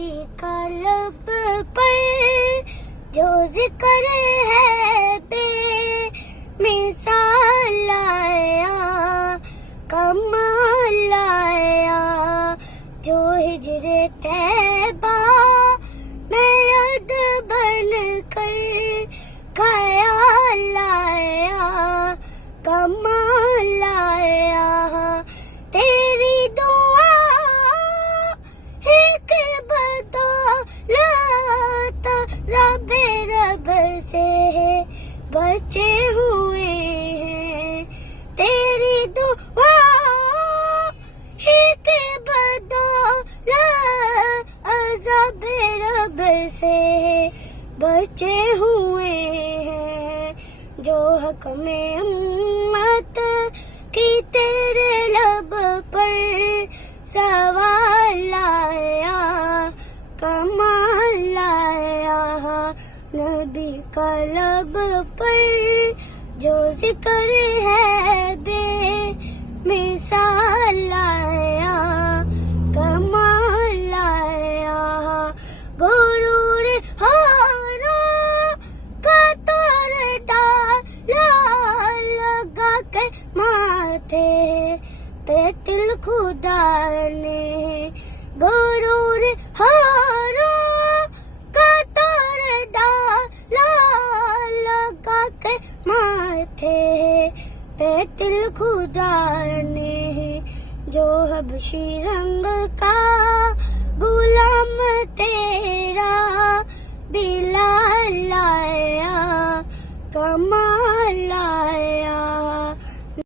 نبی کا لب پر جو ذکر ہے بے مثال لایا، کمال لایا، جو ہجر طیبہ میں یاد بن کر خیال لایا، کمال لایا، تیری دعا ایک بدولت رب سے بچے ہوئے ہیں، تیری دعا ایک بدولت عذاب رب سے بچے ہوئے ہیں، جو حق میں امت کی تیرے لب پر سوال لایا، کمال لایا، نبی کا لب پر جو ذکر ہے بے مثال لایا، کمال لایا، غرور ہاروں کا توڑ ڈالا، لگا کے ماتھے پہ تل خدا نے، غرور ہاروں کا توڑ ڈالا، لگا کے ماتھے پہ تل خدا نے، جو حبشی رنگ کا غلام تیرا بلال لایا، کمال